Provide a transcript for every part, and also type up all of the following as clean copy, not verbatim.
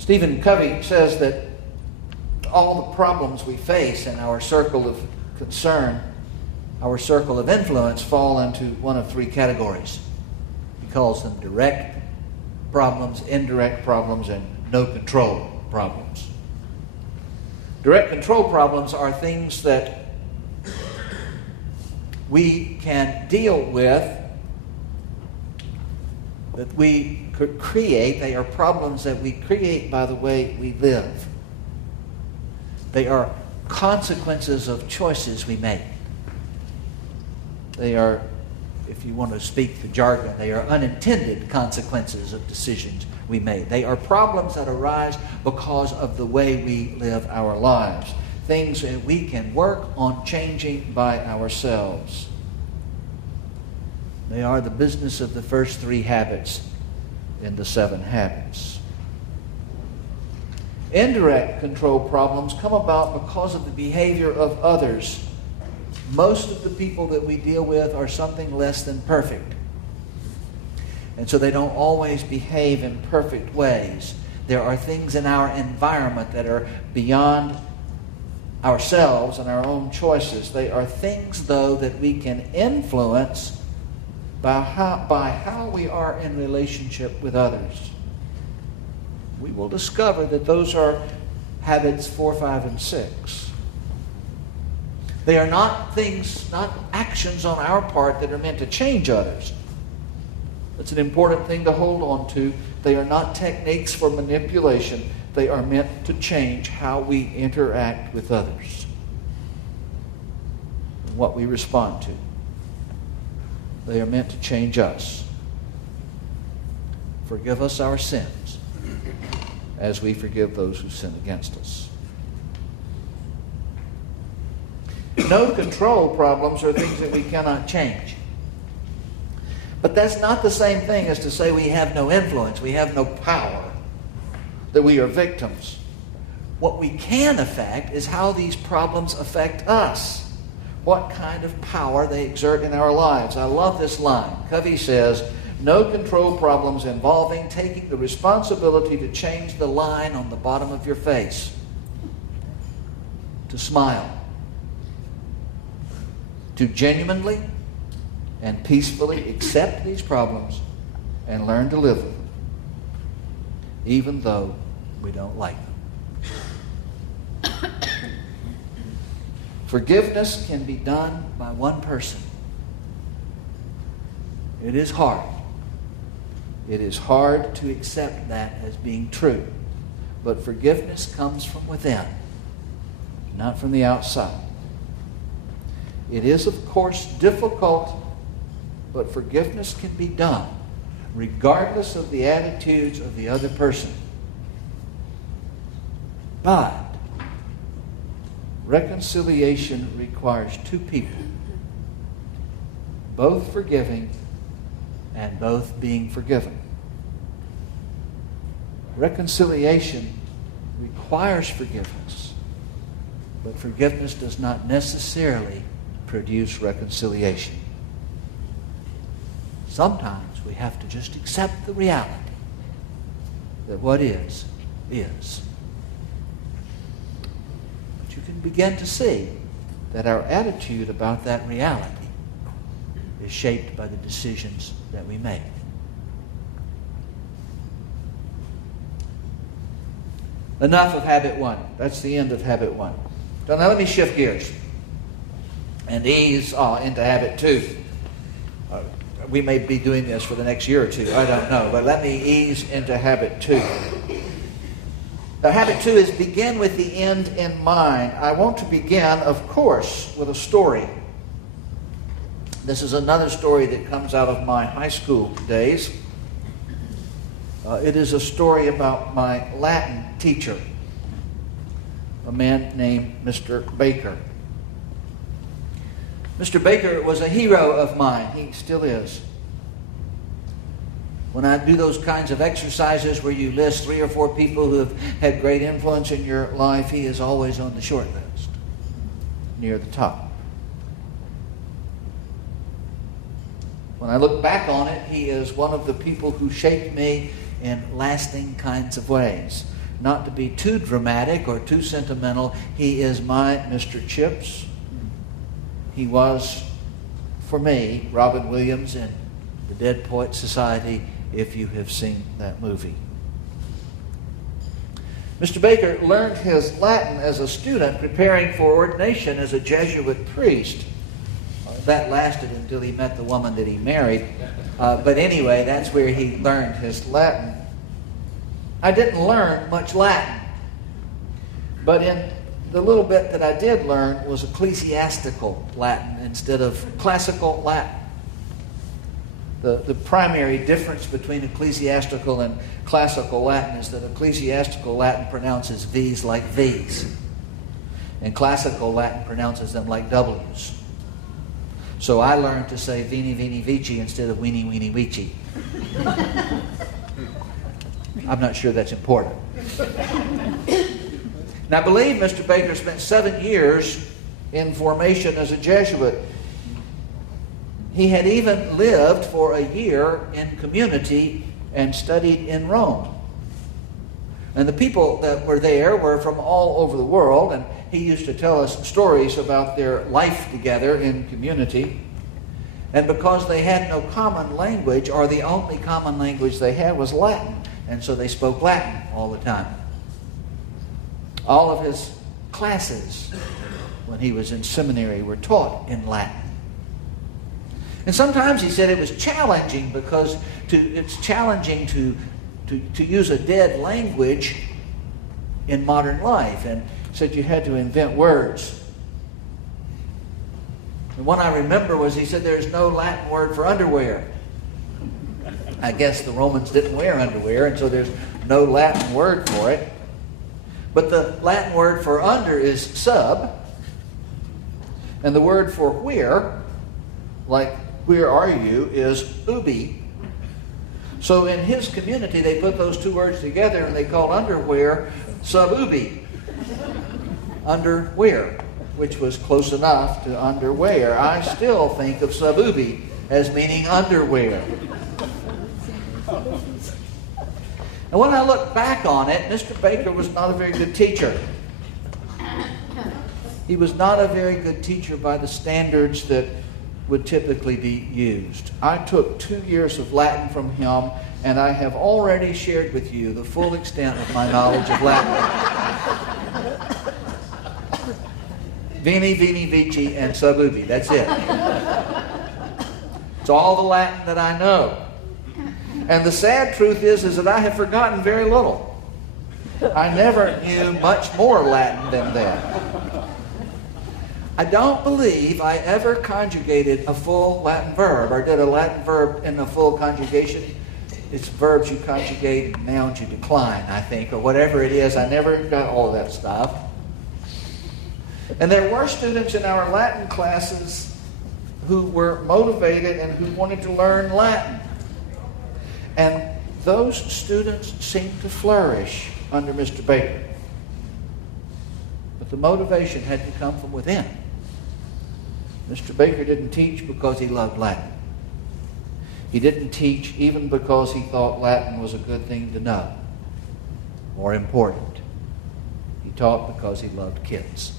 Stephen Covey says that all the problems we face in our circle of concern, our circle of influence, fall into one of three categories. He calls them direct problems, indirect problems, and no control problems. Direct control problems are things that we can deal with, that we could create. They are problems that we create by the way we live. They are consequences of choices we make. They are, if you want to speak the jargon, they are unintended consequences of decisions we made. They are problems that arise because of the way we live our lives. Things that we can work on changing by ourselves. They are the business of the first three habits in the 7 habits. Indirect control problems come about because of the behavior of others. Most of the people that we deal with are something less than perfect. And so they don't always behave in perfect ways. There are things in our environment that are beyond ourselves and our own choices. They are things, though, that we can influence by how we are in relationship with others. We will discover that those are habits 4, 5, and 6. They are not things, not actions on our part that are meant to change others. That's an important thing to hold on to. They are not techniques for manipulation. They are meant to change how we interact with others and what we respond to. They are meant to change us. Forgive us our sins as we forgive those who sin against us. No control problems are things that we cannot change. But that's not the same thing as to say we have no influence, we have no power, that we are victims. What we can affect is how these problems affect us, what kind of power they exert in our lives. I love this line. Covey says, no control problems involving taking the responsibility to change the line on the bottom of your face, to smile, to genuinely and peacefully accept these problems and learn to live with them, even though we don't like them. Forgiveness can be done by one person. It is hard. It is hard to accept that as being true. But forgiveness comes from within, not from the outside. It is, of course, difficult, but forgiveness can be done regardless of the attitudes of the other person. But reconciliation requires two people, both forgiving and both being forgiven. Reconciliation requires forgiveness, but forgiveness does not necessarily produce reconciliation. Sometimes we have to just accept the reality that what is. But you can begin to see that our attitude about that reality is shaped by the decisions that we make. Enough of habit 1. That's the end of habit 1. So now let me shift gears and ease into habit 2. We may be doing this for the next year or two. I don't know. But let me ease into habit 2. Now, habit 2 is begin with the end in mind. I want to begin, of course, with a story. This is another story that comes out of my high school days. It is a story about my Latin teacher, a man named Mr. Baker. Mr. Baker was a hero of mine. He still is. When I do those kinds of exercises where you list 3 or 4 people who have had great influence in your life, he is always on the short list, near the top. When I look back on it, he is one of the people who shaped me in lasting kinds of ways. not to be too dramatic or too sentimental, he is my Mr. Chips. He was, for me, Robin Williams in The Dead Poets Society, if you have seen that movie. Mr. Baker learned his Latin as a student preparing for ordination as a Jesuit priest. That lasted until he met the woman that he married. But anyway, that's where he learned his Latin. I didn't learn much Latin. But in the little bit that I did learn was ecclesiastical Latin instead of classical Latin. The primary difference between ecclesiastical and classical Latin is that ecclesiastical Latin pronounces V's like V's. And classical Latin pronounces them like W's. So I learned to say veni, vini, vici instead of weenie, weenie, weechi. I'm not sure that's important. Now I believe Mr. Baker spent 7 years in formation as a Jesuit. He had even lived for a year in community and studied in Rome. And the people that were there were from all over the world, and he used to tell us stories about their life together in community. And because they had no common language, or the only common language they had was Latin, and so they spoke Latin all the time. All of his classes when he was in seminary were taught in Latin. And sometimes he said it was challenging because it's challenging to use a dead language in modern life. And said you had to invent words. The one I remember was he said there's no Latin word for underwear. I guess the Romans didn't wear underwear, and so there's no Latin word for it. But the Latin word for under is sub. And the word for where, like where are you, is ubi. So in his community, they put those two words together and they called underwear sub ubi. Underwear, which was close enough to underwear. I still think of sub ubi as meaning underwear. And when I look back on it, Mr. Baker was not a very good teacher. He was not a very good teacher by the standards that would typically be used. I took 2 years of Latin from him, and I have already shared with you the full extent of my knowledge of Latin. Veni, vini, vici, and sub ubi. That's it. It's all the Latin that I know. And the sad truth is that I have forgotten very little. I never knew much more Latin than that. I don't believe I ever conjugated a full Latin verb or did a Latin verb in a full conjugation. It's verbs you conjugate and nouns you decline, I think, or whatever it is. I never got all of that stuff. And there were students in our Latin classes who were motivated and who wanted to learn Latin. And those students seemed to flourish under Mr. Baker. But the motivation had to come from within. Mr. Baker didn't teach because he loved Latin. He didn't teach even because he thought Latin was a good thing to know or important. He taught because he loved kids.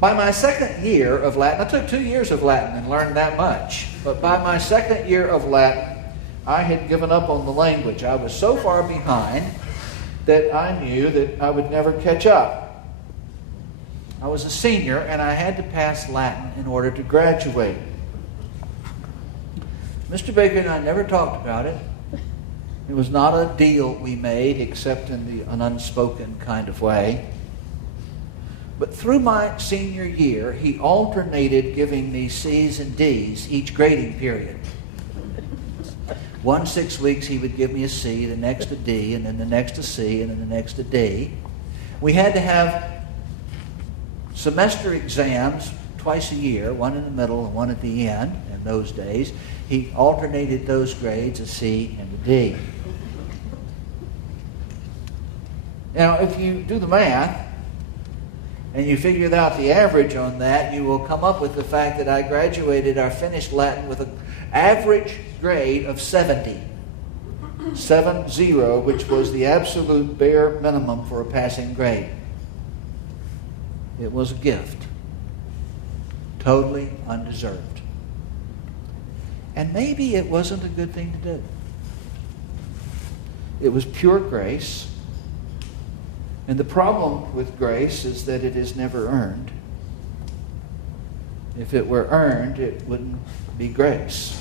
By my second year of Latin, I took 2 years of Latin and learned that much. But by my second year of Latin, I had given up on the language. I was so far behind that I knew that I would never catch up. I was a senior and I had to pass Latin in order to graduate. Mr. Baker and I never talked about it. It was not a deal we made except in an unspoken kind of way. But through my senior year, he alternated giving me C's and D's each grading period. 1 6 weeks he would give me a C, the next a D, and then the next a C, and then the next a D. We had to have semester exams twice a year, one in the middle and one at the end in those days. He alternated those grades, a C and a D. Now, if you do the math and you figured out the average on that, you will come up with the fact that I graduated or finished Latin with an average grade of 70. 7.0, which was the absolute bare minimum for a passing grade. It was a gift. Totally undeserved. And maybe it wasn't a good thing to do. It was pure grace. And the problem with grace is that it is never earned. If it were earned, it wouldn't be grace.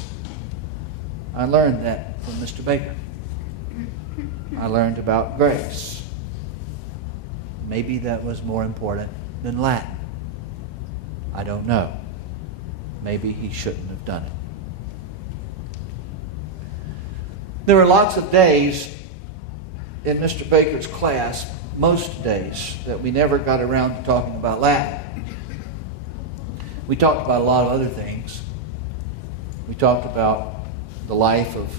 I learned that from Mr. Baker. I learned about grace. Maybe that was more important than Latin. I don't know. Maybe he shouldn't have done it. There were lots of days in Mr. Baker's class, most days, that we never got around to talking about Latin. We talked about a lot of other things. We talked about the life of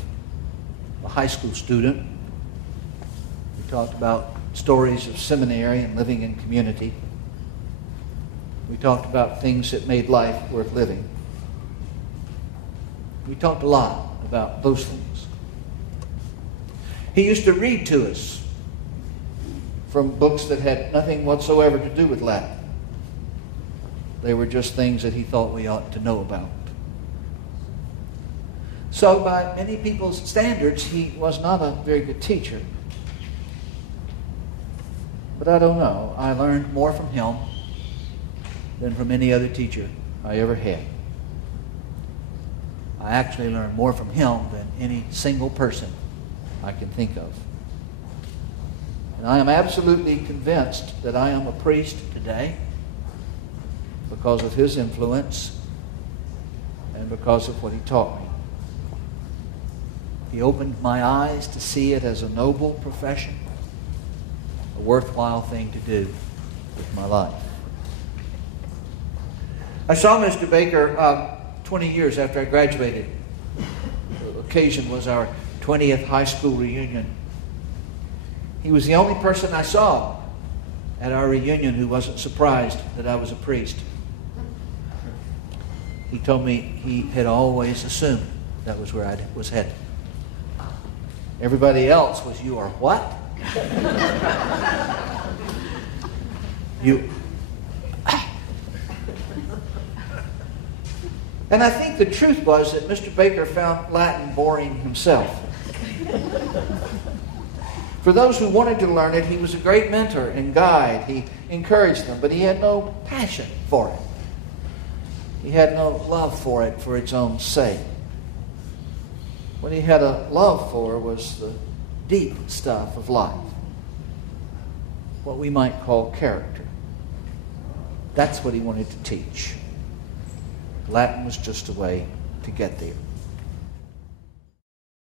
a high school student. We talked about stories of seminary and living in community. We talked about things that made life worth living. We talked a lot about those things. He used to read to us from books that had nothing whatsoever to do with Latin. They were just things that he thought we ought to know about. So by many people's standards, he was not a very good teacher. But I don't know. I learned more from him than from any other teacher I ever had. I actually learned more from him than any single person I can think of. And I am absolutely convinced that I am a priest today because of his influence and because of what he taught me. He opened my eyes to see it as a noble profession, a worthwhile thing to do with my life. I saw Mr. Baker 20 years after I graduated. The occasion was our 20th high school reunion. He was the only person I saw at our reunion who wasn't surprised that I was a priest. He told me he had always assumed that was where I was headed. Everybody else was, "You are what?" You. And I think the truth was that Mr. Baker found Latin boring himself. For those who wanted to learn it, he was a great mentor and guide. He encouraged them, but he had no passion for it. He had no love for it for its own sake. What he had a love for was the deep stuff of life, what we might call character. That's what he wanted to teach. Latin was just a way to get there.